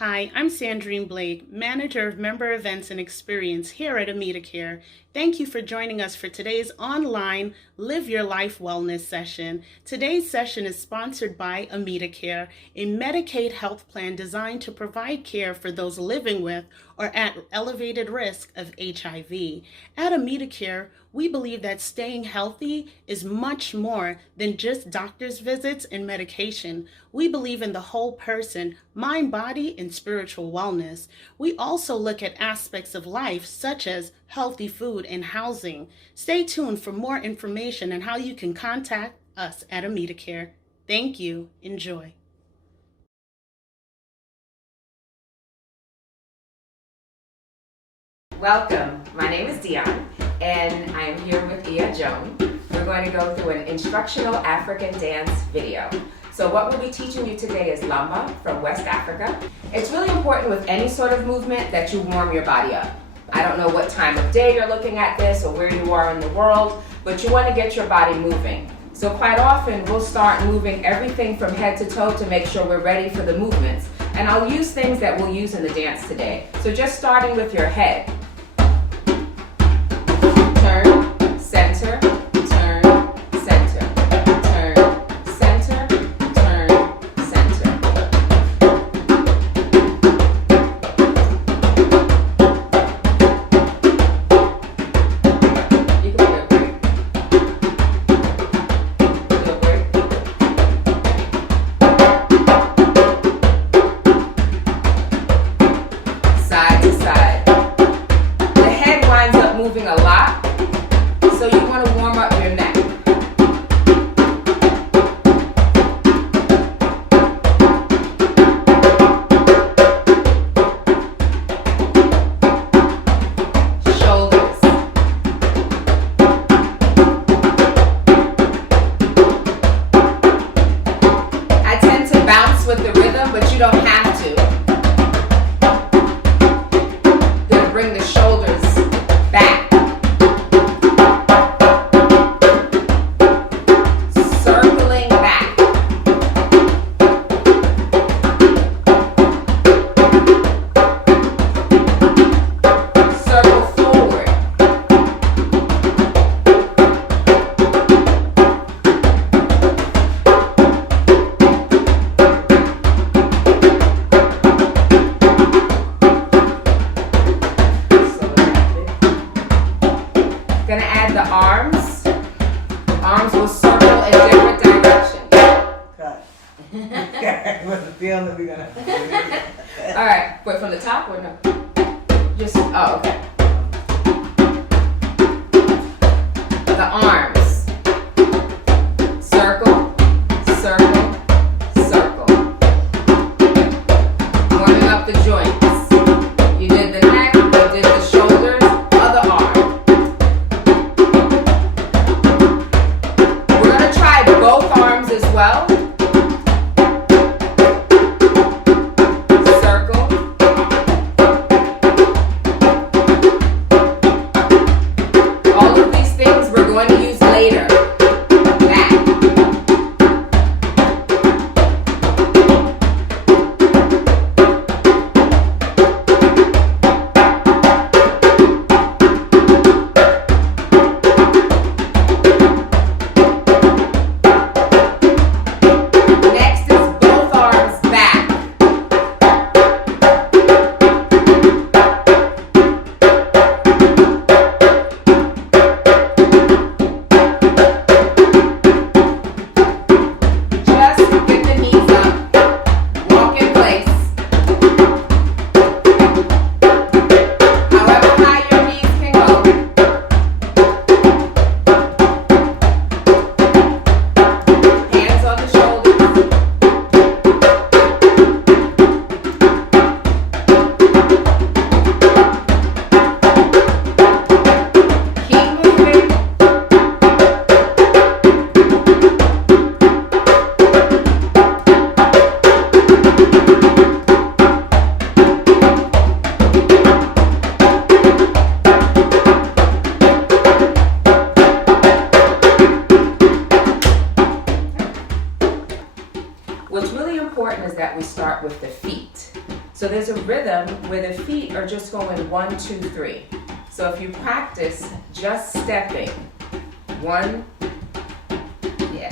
Hi, I'm Sandrine Blake, Manager of Member Events and Experience here at AmitaCare. Thank you for joining us for today's online Live Your Life Wellness session. Today's session is sponsored by AmitaCare, a Medicaid health plan designed to provide care for those living with or at elevated risk of HIV. At AmitaCare, we believe that staying healthy is much more than just doctor's visits and medication. We believe in the whole person, mind, body, and spiritual wellness. We also look at aspects of life such as healthy food and housing. Stay tuned for more information on how you can contact us at AmitaCare. Thank you. Enjoy. Welcome. My name is Dionne, and I am here with JOAN. We're going to go through an instructional African dance video. So what we'll be teaching you today is Lamban from West Africa. It's really important with any sort of movement that you warm your body up. I don't know what time of day you're looking at this or where you are in the world, but you want to get your body moving. So quite often we'll start moving everything from head to toe to make sure we're ready for the movements. And I'll use things that we'll use in the dance today. So just starting with your head. Turn, center, turn, center, turn, center, turn, center. You can do a break. Do a break. Side to side. The head winds up moving a lot. So you want to warm up your neck. Shoulders. I tend to bounce with the rhythm, but you don't have to. Gonna bring the shoulders back. Gonna add the arms. Arms will circle in different directions. Cut. What's the feeling that we're gonna All right, wait, from the top or no? Just, oh, okay. The arms. Circle, circle, circle. Warming up the joints. You did the neck, you did the shoulders, other arm. We're gonna try both arms as well. Circle. So there's a rhythm where the feet are just going 1, 2, 3. So if you practice just stepping, 1, yeah.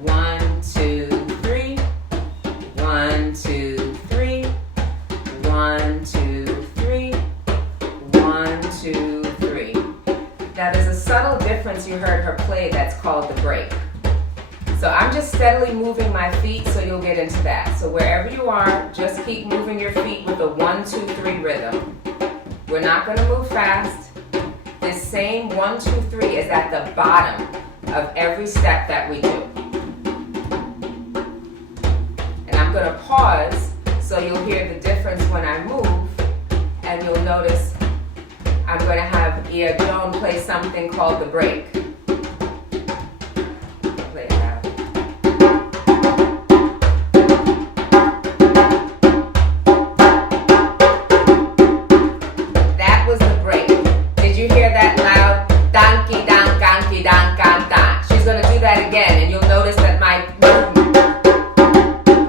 1, 2, 3. 1, 2, 3. 1, 2, 3. 1, 2, 3. Now there's a subtle difference you heard her play that's called the break. So I'm just steadily moving my feet so you'll get into that. So wherever you are, just keep moving your feet with a 1, 2, 3 rhythm. We're not going to move fast. This same 1, 2, 3 is at the bottom of every step that we do. And I'm going to pause so you'll hear the difference when I move, and you'll notice I'm going to have Joan play something called the break. Play it out. That was the break. Did you hear that loud? Donkey, donk, donkey, donk, donk, donk. She's going to do that again, and you'll notice that my movement.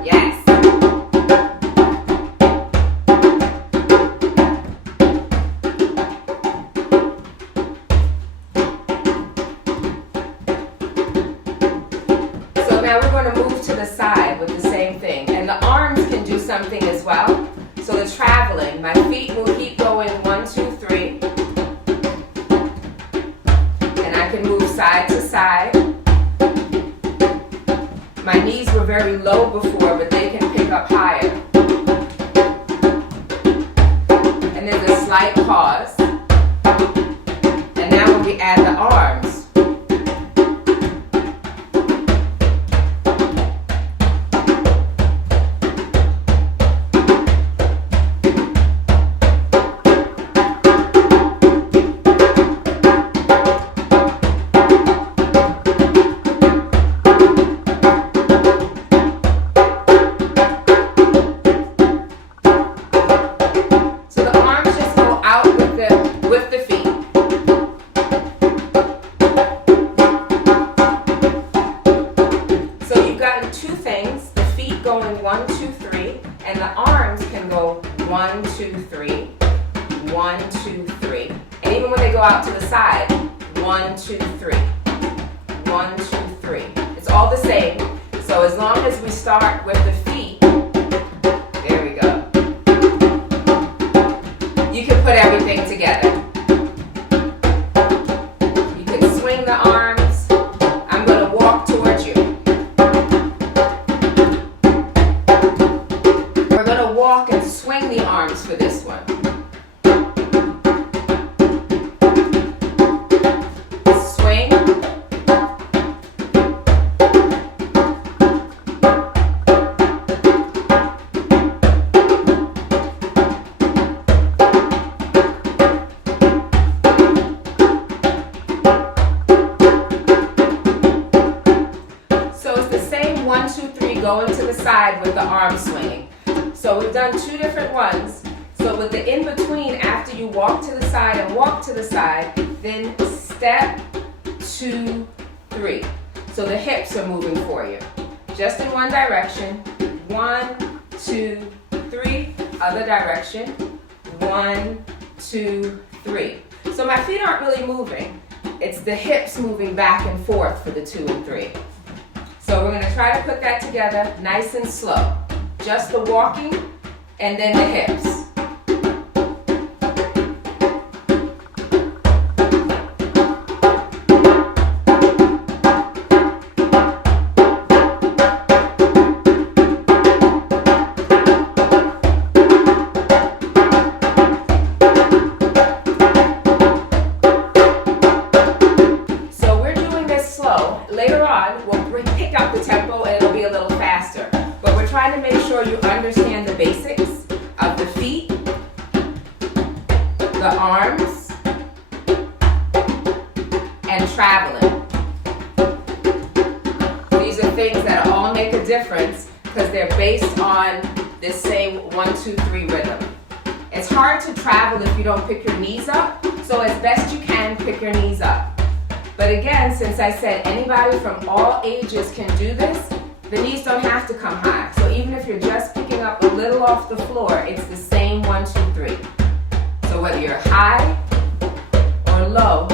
Yes. So now we're going to move to the side with the same thing. And the arms can do something as well. So the traveling, my feet will keep going 1, 2, 3. And I can move side to side. My knees were very low before, but they can pick up higher. And there's a slight pause. And now when we add the arms, with the feet. So you've gotten two things, the feet going 1, 2, 3, and the arms can go 1, 2, 3, 1, 2, 3. And even when they go out to the side, 1, 2, 3, 1, 2, 3. It's all the same. So as long as we start with the feet, there we go. You can put everything together. You can swing the arms. I'm going to walk towards you. We're going to walk and swing the arms for this one. Swing. Going to the side with the arm swinging. So we've done two different ones. So with the in-between, after you walk to the side and walk to the side, then step, 2, 3. So the hips are moving for you. Just in one direction. 1, 2, 3. Other direction. 1, 2, 3. So my feet aren't really moving. It's the hips moving back and forth for the 2 and 3. So we're going to try to put that together nice and slow. Just the walking and then the hips. So we're doing this slow. Later on, we'll pick up the tempo and it'll be a little faster. But we're trying to make sure you understand the basics of the feet, the arms, and traveling. These are things that all make a difference because they're based on this same 1, 2, 3 rhythm. It's hard to travel if you don't pick your knees up, so as best you can, pick your knees up. But again, since I said anybody from all ages can do this, The knees don't have to come high. So even if you're just picking up a little off the floor, it's the same 1, 2, 3. So whether you're high or low,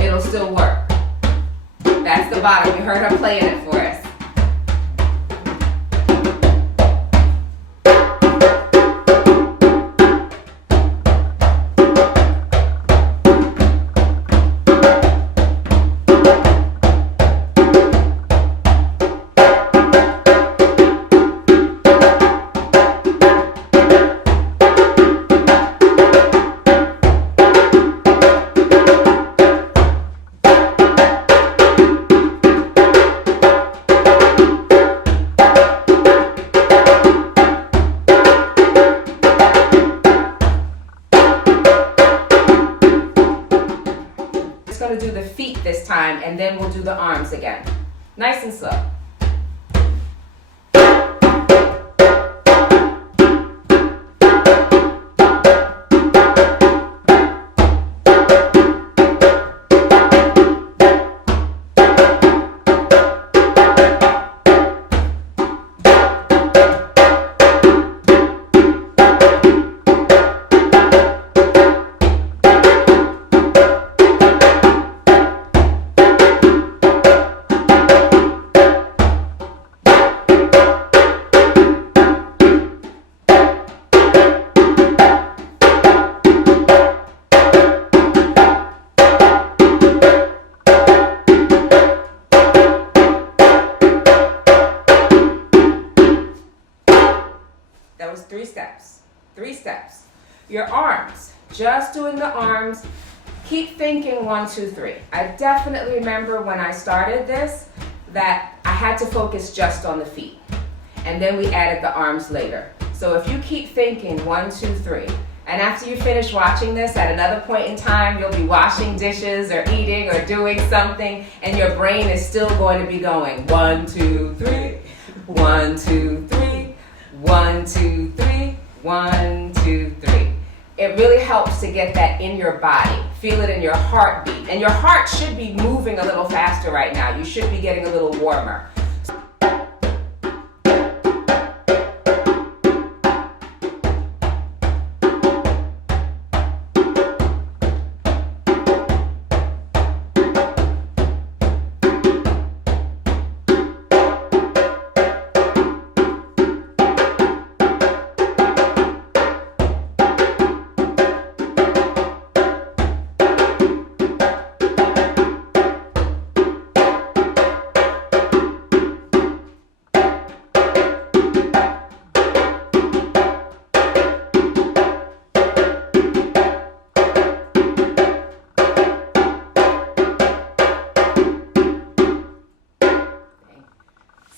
it'll still work. That's the bottom. You heard her playing it for us. Going to do the feet this time, and then we'll do the arms again. Nice and slow. That was 3 steps. 3 steps. Your arms, just doing the arms. Keep thinking 1, 2, 3. I definitely remember when I started this that I had to focus just on the feet. And then we added the arms later. So if you keep thinking 1, 2, 3, and after you finish watching this, at another point in time, you'll be washing dishes or eating or doing something, and your brain is still going to be going 1, 2, 3, 1, 2, 3. 1, 2, 3, 1, 2, 3. It really helps to get that in your body. Feel it in your heartbeat. And your heart should be moving a little faster right now. You should be getting a little warmer.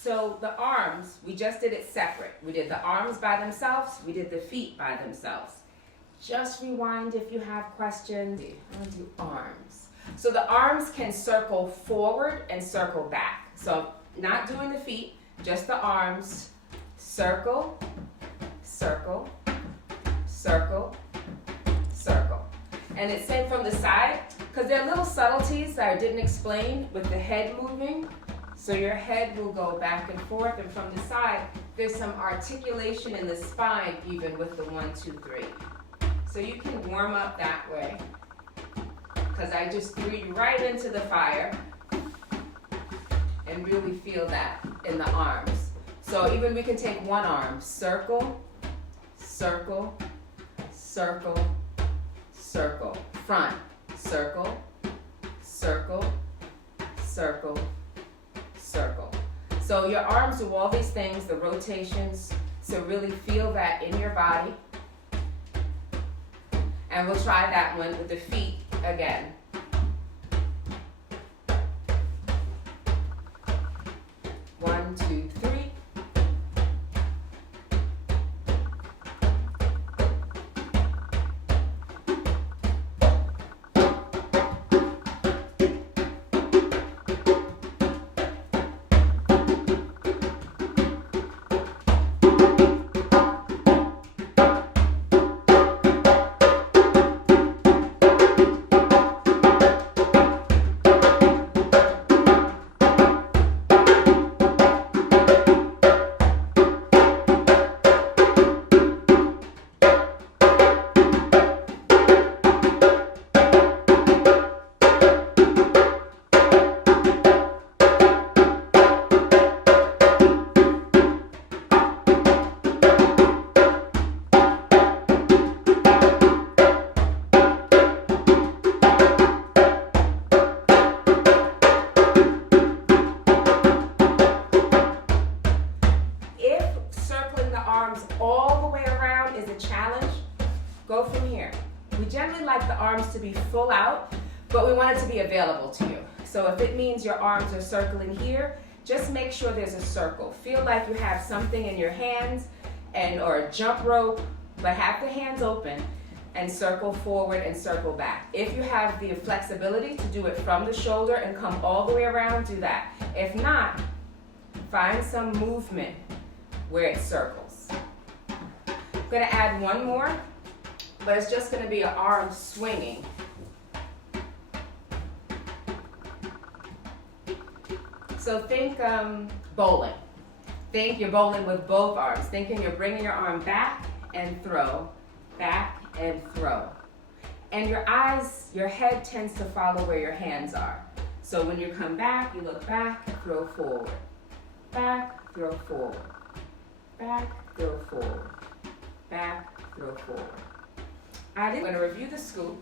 So the arms, we just did it separate. We did the arms by themselves, we did the feet by themselves. Just rewind if you have questions. I'm gonna do arms. So the arms can circle forward and circle back. So not doing the feet, just the arms. Circle, circle, circle, circle. And it's same from the side, because there are little subtleties that I didn't explain with the head moving. So your head will go back and forth, and from the side, there's some articulation in the spine even with the 1, 2, 3. So you can warm up that way, because I just threw you right into the fire and really feel that in the arms. So even we can take one arm, circle, circle, circle, circle, front, circle, circle, circle, circle. So your arms do all these things, the rotations, so really feel that in your body. And we'll try that one with the feet again. One, two, three. go from here. We generally like the arms to be full out, but we want it to be available to you. So if it means your arms are circling here, just make sure there's a circle. Feel like you have something in your hands or a jump rope, but have the hands open and circle forward and circle back. If you have the flexibility to do it from the shoulder and come all the way around, do that. If not, find some movement where it circles. I'm gonna add one more, but it's just gonna be an arm swinging. So think bowling. Think you're bowling with both arms. Thinking you're bringing your arm back and throw, back and throw. And your eyes, your head tends to follow where your hands are. So when you come back, you look back, throw forward. Back, throw forward. Back, throw forward. Back, throw forward. I'm going to review the scoop.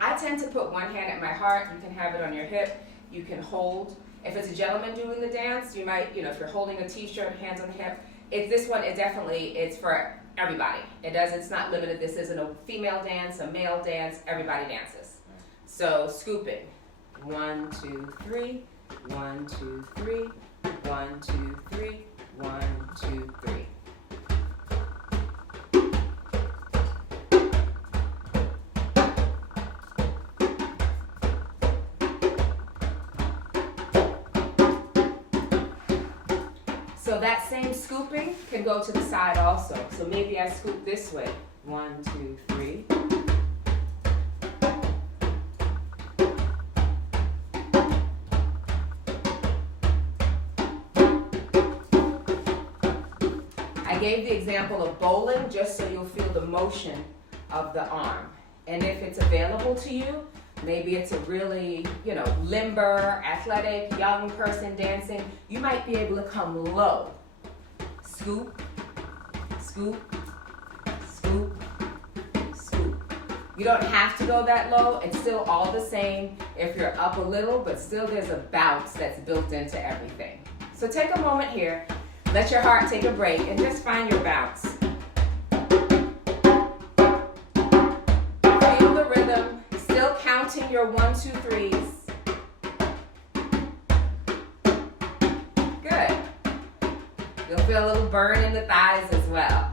I tend to put one hand at my heart. You can have it on your hip. You can hold. If it's a gentleman doing the dance, you might, if you're holding a t-shirt, hands on the hip. This one, it's for everybody. It's not limited. This isn't a female dance, a male dance. Everybody dances. So scooping. 1, 2, 3. 1, 2, 3. 1, 2, 3. 1, 2, 3. So that same scooping can go to the side also. So maybe I scoop this way. 1, 2, 3. I gave the example of bowling just so you'll feel the motion of the arm. And if it's available to you, maybe it's a really, limber, athletic, young person dancing, you might be able to come low. Scoop, scoop, scoop, scoop. You don't have to go that low. It's still all the same if you're up a little, but still there's a bounce that's built into everything. So take a moment here, let your heart take a break, and just find your bounce. Feel the rhythm. Still counting your 1, 2, 3s. Good. You'll feel a little burn in the thighs as well.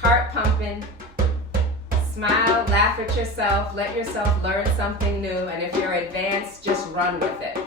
Heart pumping. Smile, laugh at yourself, let yourself learn something new, and if you're advanced, just run with it.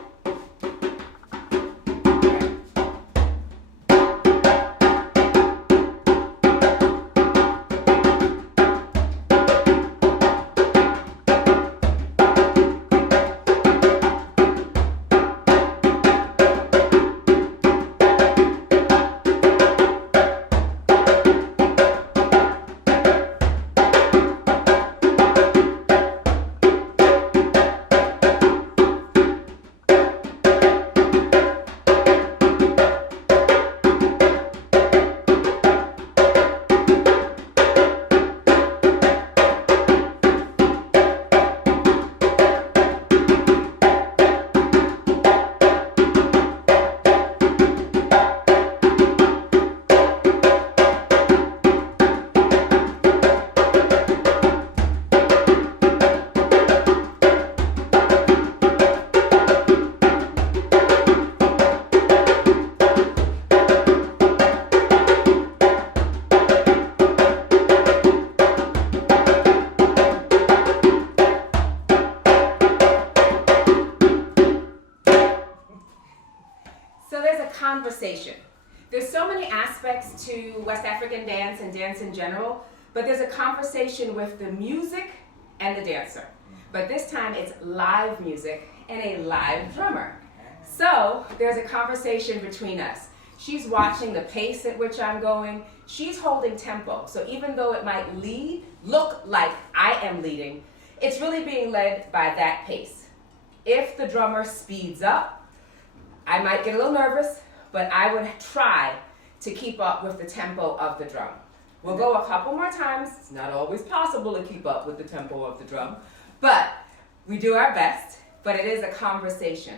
Conversation. There's so many aspects to West African dance and dance in general, but there's a conversation with the music and the dancer. But this time it's live music and a live drummer. So there's a conversation between us. She's watching the pace at which I'm going. She's holding tempo. So even though it might look like I am leading, it's really being led by that pace. If the drummer speeds up, I might get a little nervous, but I would try to keep up with the tempo of the drum. We'll go a couple more times. It's not always possible to keep up with the tempo of the drum, but we do our best, but it is a conversation.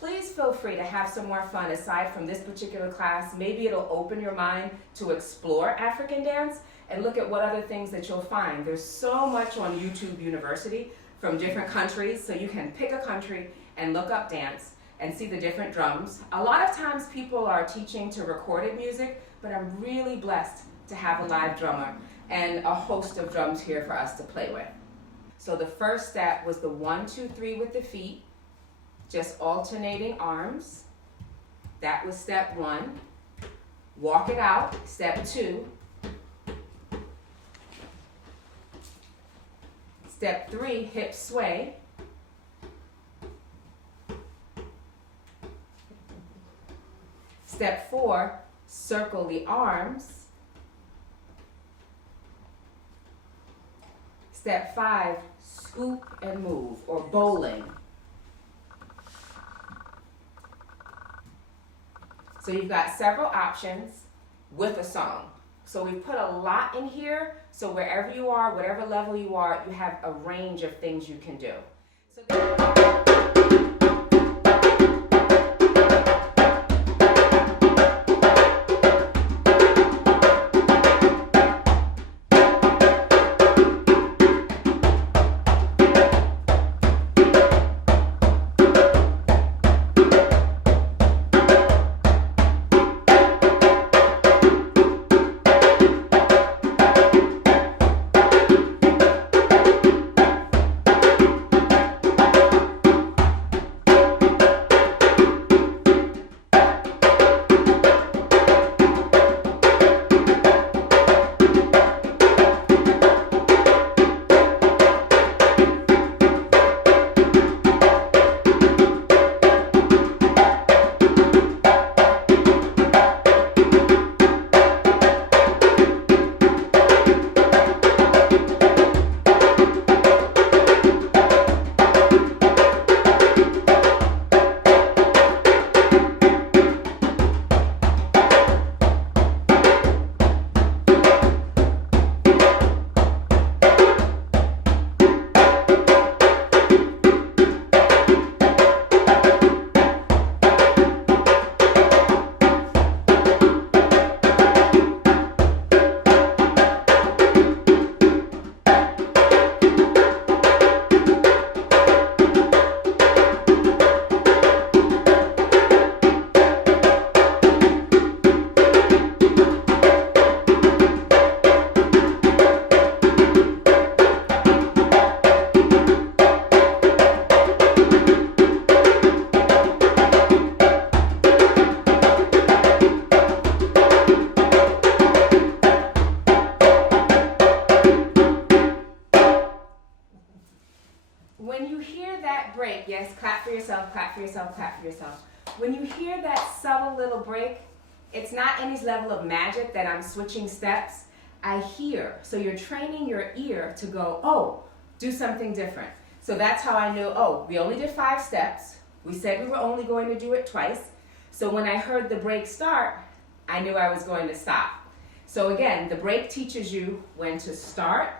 Please feel free to have some more fun aside from this particular class. Maybe it'll open your mind to explore African dance, and look at what other things that you'll find. There's so much on YouTube University from different countries, so you can pick a country and look up dance and see the different drums. A lot of times people are teaching to recorded music, but I'm really blessed to have a live drummer and a host of drums here for us to play with. So the first step was the 1, 2, 3 with the feet, just alternating arms. That was step 1. Walk it out, step 2. Step 3, hip sway. Step 4, circle the arms. Step 5, scoop and move, or bowling. So you've got several options with a song. So we put a lot in here, so wherever you are, whatever level you are, you have a range of things you can do. When you hear that break, yes, clap for yourself, clap for yourself, clap for yourself. When you hear that subtle little break, it's not any level of magic that I'm switching steps. I hear. So you're training your ear to go, oh, do something different. So that's how I knew, oh, we only did 5 steps. We said we were only going to do it twice. So when I heard the break start, I knew I was going to stop. So again, the break teaches you when to start,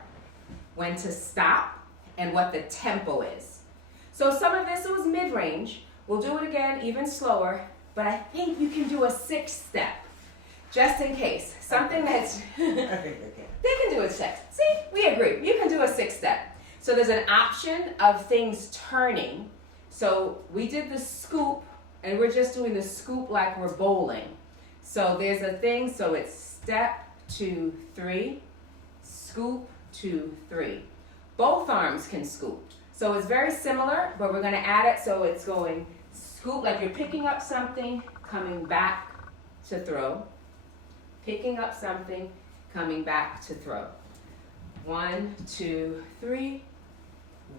when to stop, and what the tempo is. So some of this was mid-range. We'll do it again even slower, but I think you can do a 6th step, just in case. Something that's... I think they can. They can do a 6. See, we agree. You can do a 6th step. So there's an option of things turning. So we did the scoop, and we're just doing the scoop like we're bowling. So there's a thing, so it's step, 2, 3, scoop, 2, 3. Both arms can scoop. So it's very similar, but we're gonna add it so it's going scoop, like you're picking up something, coming back to throw. Picking up something, coming back to throw. 1, 2, 3,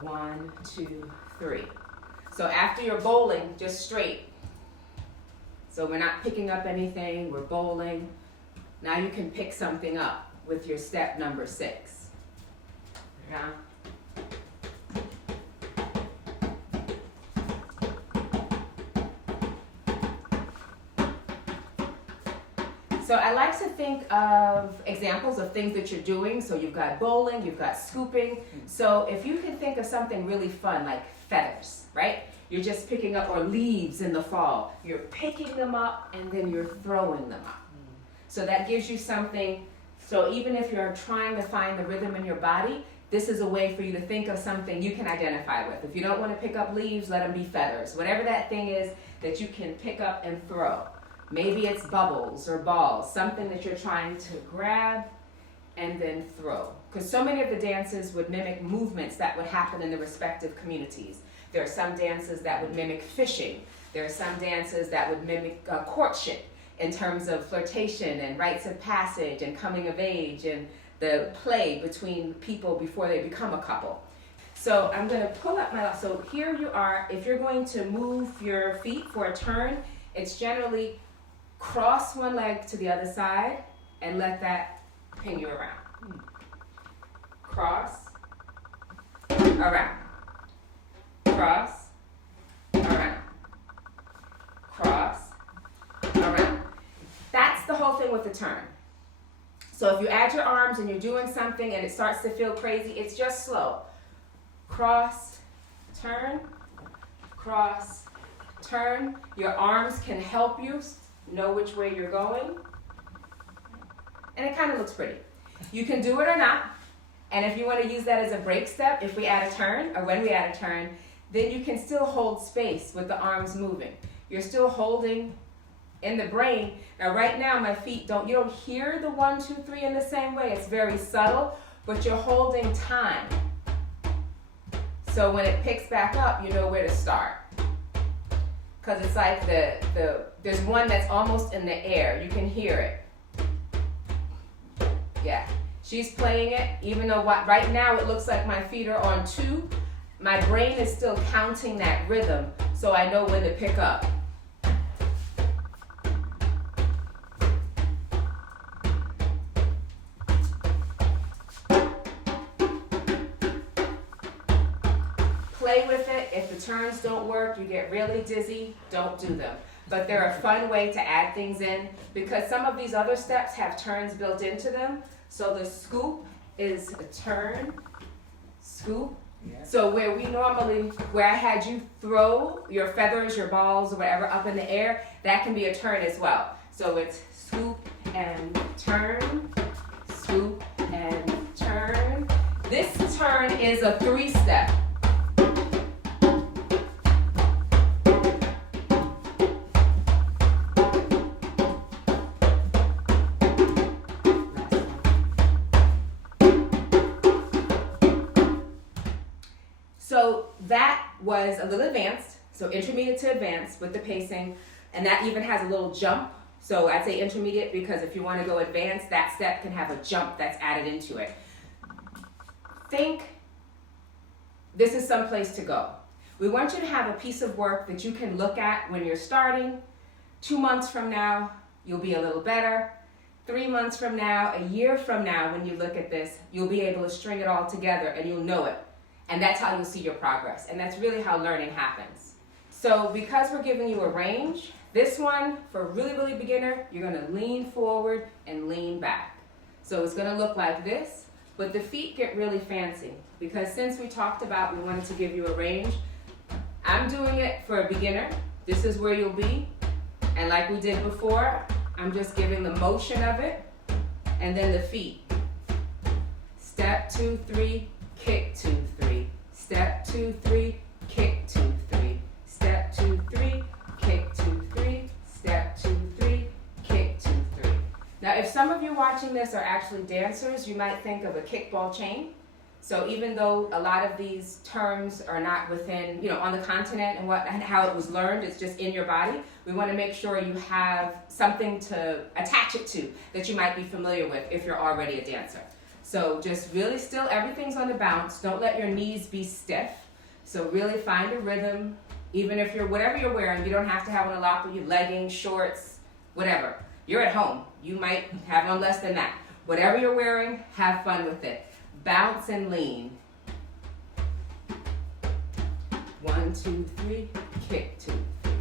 1, 2, 3. So after you're bowling, just straight. So we're not picking up anything, we're bowling. Now you can pick something up with your step number 6. Yeah. So I like to think of examples of things that you're doing. So you've got bowling, you've got scooping. So if you can think of something really fun like feathers, right? You're just picking up, or leaves in the fall. You're picking them up and then you're throwing them up. So that gives you something So even if you're trying to find the rhythm in your body, this is a way for you to think of something you can identify with. If you don't want to pick up leaves, let them be feathers. Whatever that thing is that you can pick up and throw. Maybe it's bubbles or balls, something that you're trying to grab and then throw. Because so many of the dances would mimic movements that would happen in the respective communities. There are some dances that would mimic fishing. There are some dances that would mimic courtship in terms of flirtation and rites of passage and coming of age and the play between people before they become a couple. So I'm going to pull up my, so here you are. If you're going to move your feet for a turn, it's generally cross one leg to the other side and let that ping you around. Cross, around, cross, around, cross, around. That's the whole thing with the turn. So if you add your arms and you're doing something and it starts to feel crazy, it's just slow. Cross, turn, cross, turn. Your arms can help you know which way you're going. And it kind of looks pretty. You can do it or not. And if you want to use that as a break step, if we add a turn, or when we add a turn, then you can still hold space with the arms moving. You're still holding in the brain. Now right now my feet you don't hear the 1, 2, 3 in the same way. It's very subtle, but you're holding time. So when it picks back up, you know where to start. Because it's like there's one that's almost in the air. You can hear it. Yeah. She's playing it, even though right now it looks like my feet are on 2. My brain is still counting that rhythm, so I know when to pick up. Play with it. If the turns don't work, you get really dizzy, don't do them. But they're a fun way to add things in because some of these other steps have turns built into them. So the scoop is a turn, scoop. Yeah. So where I had you throw your feathers, your balls, or whatever up in the air, that can be a turn as well. So it's scoop and turn, scoop and turn. This turn is a 3-step. So that was a little advanced, so intermediate to advanced with the pacing, and that even has a little jump. So I'd say intermediate because if you want to go advanced, that step can have a jump that's added into it. Think this is some place to go. We want you to have a piece of work that you can look at when you're starting. 2 months from now, you'll be a little better. 3 months from now, a year from now, when you look at this, you'll be able to string it all together and you'll know it. And that's how you'll see your progress. And that's really how learning happens. So because we're giving you a range, this one, for really, really beginner, you're going to lean forward and lean back. So it's going to look like this, but the feet get really fancy. Because since we talked about we wanted to give you a range, I'm doing it for a beginner. This is where you'll be. And like we did before, I'm just giving the motion of it. And then the feet. Step, 2, 3. Kick, 2, 3, step, 2, 3, kick, 2, 3, step, 2, 3, kick, 2, 3, step, 2, 3, kick, 2, 3. Now, if some of you watching this are actually dancers, you might think of a kickball chain. So even though a lot of these terms are not within, on the continent and how it was learned, it's just in your body, we want to make sure you have something to attach it to that you might be familiar with if you're already a dancer. So just really still, everything's on the bounce. Don't let your knees be stiff. So really find a rhythm. Even if whatever you're wearing, you don't have to have on a lock with your leggings, shorts, whatever. You're at home. You might have on less than that. Whatever you're wearing, have fun with it. Bounce and lean. 1, 2, 3, kick, 2, 3.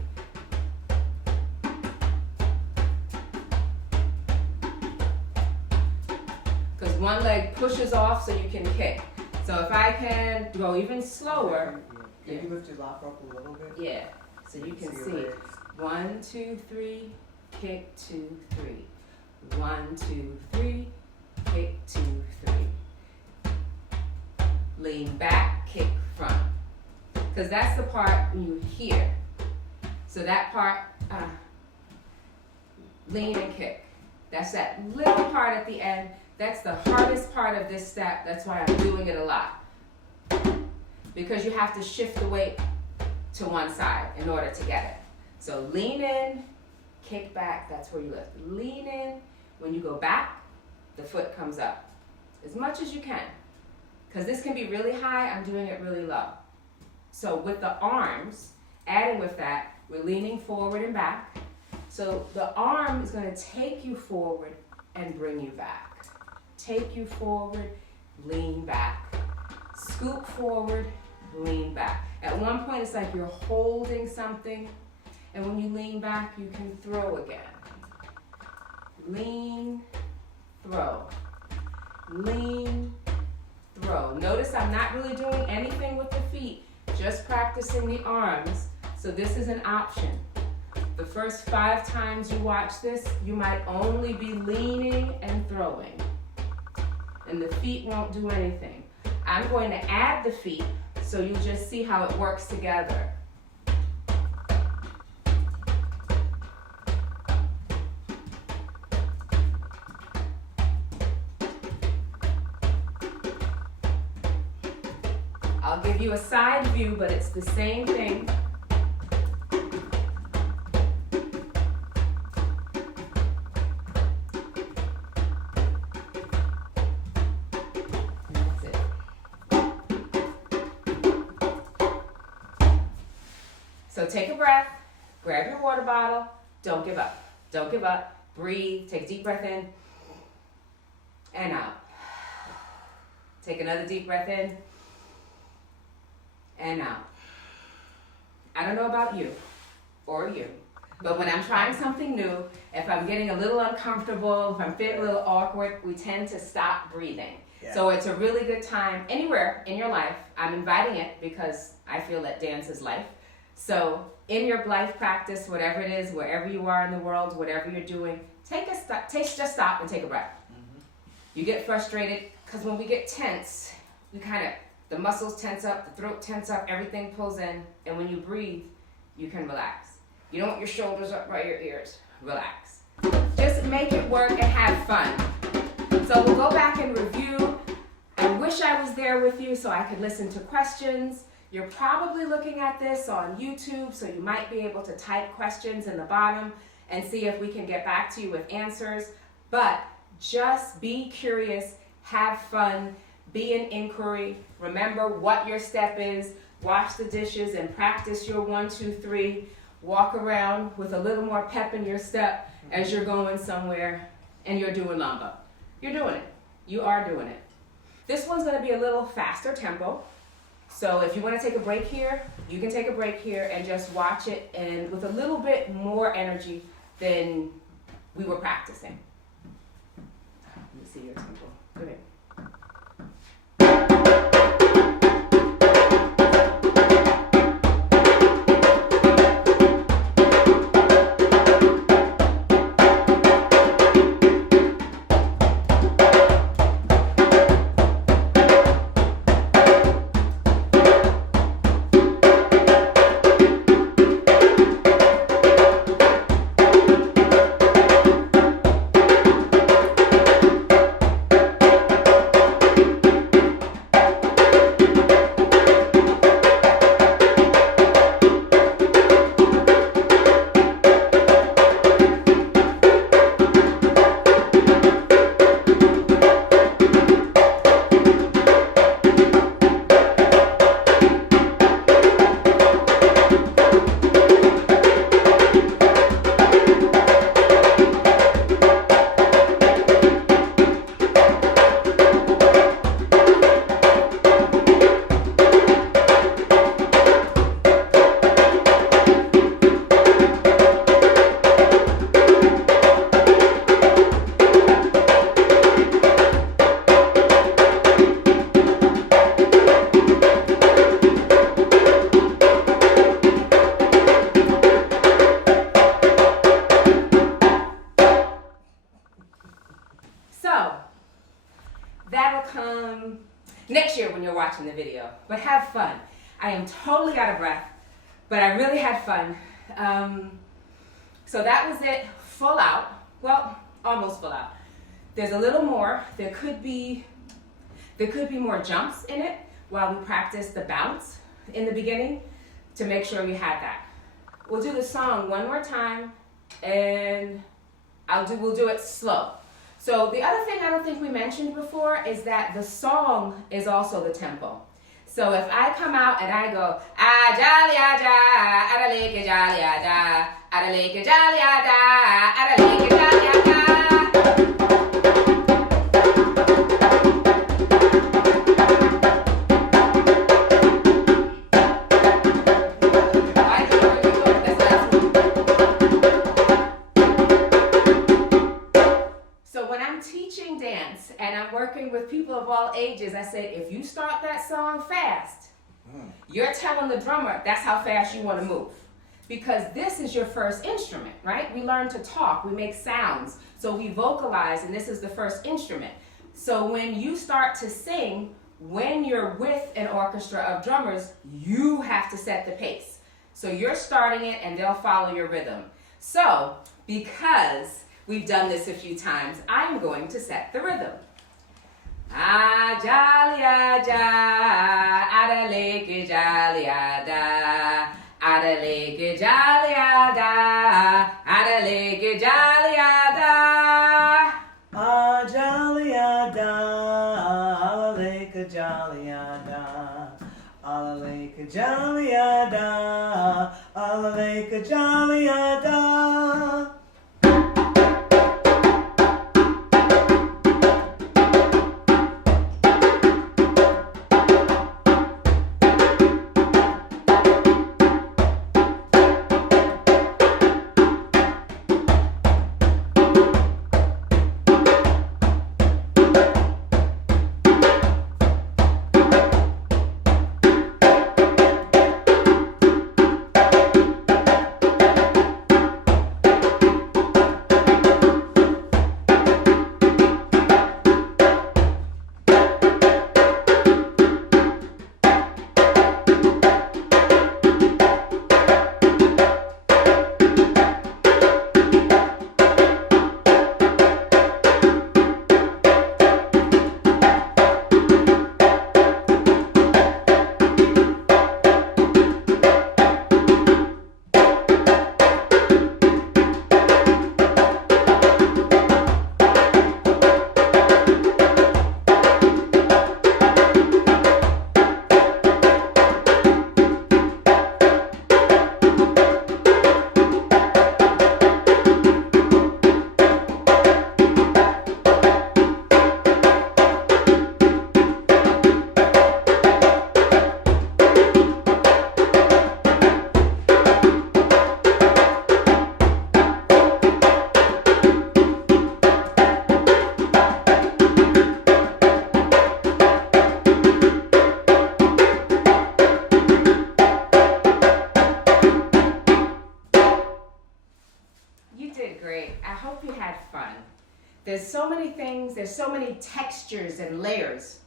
One leg pushes off so you can kick. So if I can go even slower. Can you lift your lock up a little bit? Yeah, so you can see. 1, 2, 3, kick, 2, 3. 1, 2, 3, kick, 2, 3. Lean back, kick, front. Because that's the part you hear. So that part, lean and kick. That's that little part at the end. That's the hardest part of this step. That's why I'm doing it a lot. Because you have to shift the weight to one side in order to get it. So lean in, kick back, that's where you lift. Lean in, when you go back, the foot comes up. As much as you can. Because this can be really high, I'm doing it really low. So with the arms, adding with that, we're leaning forward and back. So the arm is going to take you forward and bring you back. Take you forward, lean back. Scoop forward, lean back. At one point, it's like you're holding something, and when you lean back, you can throw again. Lean, throw. Lean, throw. Notice I'm not really doing anything with the feet, just practicing the arms. So this is an option. The first 5 times you watch this, you might only be leaning and throwing. And the feet won't do anything. I'm going to add the feet so you just see how it works together. I'll give you a side view, but it's the same thing. That's it. So take a breath, grab your water bottle, don't give up. Don't give up. Breathe, take a deep breath in and out. Take another deep breath in and out. I don't know about you or you, but when I'm trying something new, if I'm getting a little uncomfortable, if I'm feeling a little awkward, we tend to stop breathing. Yeah. So it's a really good time anywhere in your life. I'm inviting it because I feel that dance is life. So in your life practice, whatever it is, wherever you are in the world, whatever you're doing, just stop and take a breath. Mm-hmm. You get frustrated because when we get tense, the muscles tense up, the throat tense up, everything pulls in, and when you breathe, you can relax. You don't want your shoulders up by your ears. Relax. Just make it work and have fun. So we'll go back and review. I wish I was there with you so I could listen to questions. You're probably looking at this on YouTube, so you might be able to type questions in the bottom and see if we can get back to you with answers. But just be curious, have fun, be in inquiry, remember what your step is, wash the dishes and practice your 1, 2, 3, walk around with a little more pep in your step as you're going somewhere and you're doing Lamban. You're doing it. You are doing it. This one's going to be a little faster tempo. So if you want to take a break here, you can take a break here and just watch it and with a little bit more energy than we were practicing. Let me see your tempo. Go ahead. next year when you're watching the video. But have fun. I am totally out of breath, but I really had fun. So that was it, full out. Well, almost full out. There's a little more. There could be more jumps in it while we practice the bounce in the beginning to make sure we have that. We'll do the song one more time, and we'll do it slow. So the other thing I don't think we mentioned before is that the song is also the tempo. So if I come out and I go, ah jolly ah da, lake jolly ah da, lake jolly ah da, lake jolly ah da. Dance and I'm working with people of all ages, I said, if you start that song fast, you're telling the drummer that's how fast you want to move. Because this is your first instrument, right? We learn to talk, we make sounds, so we vocalize, and this is the first instrument. So when you start to sing, when you're with an orchestra of drummers, you have to set the pace. So you're starting it and they'll follow your rhythm. So because we've done this a few times, I'm going to set the rhythm. Ah, jolly, ah, ja, ada lake, jolly, ah, da, ada lake, jolly, ah, da, ada lake, jolly, ah, da. Ah, jolly, ah, da, ala lake, jolly, ah, da, ala lake, jolly, ah, da, ala lake, jolly, ah, da. There's so many things, there's so many textures and layers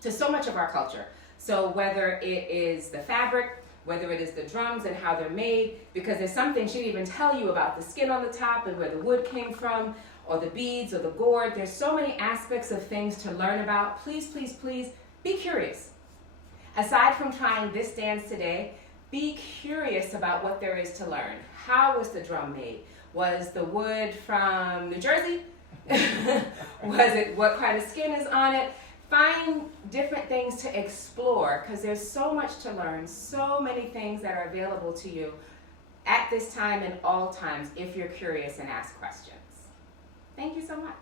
to so much of our culture. So whether it is the fabric, whether it is the drums and how they're made, because there's something she'd even tell you about the skin on the top and where the wood came from, or the beads or the gourd. There's so many aspects of things to learn about. Please, please, please be curious. Aside from trying this dance today, be curious about what there is to learn. How was the drum made? Was the wood from New Jersey? What kind of skin is on it? Find different things to explore, because there's so much to learn, so many things that are available to you at this time and all times if you're curious and ask questions. Thank you so much.